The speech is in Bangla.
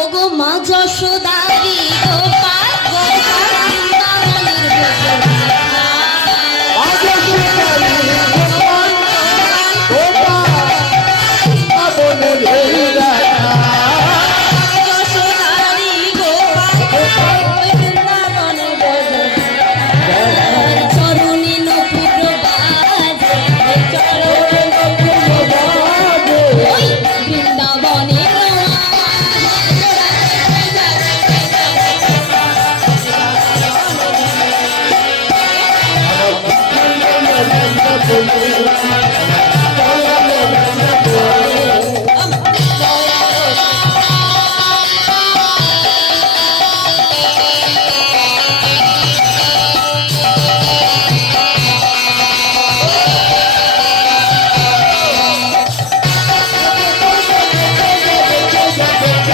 ওগো মা যশোদারি গোপাল গোপাল গোপাল Música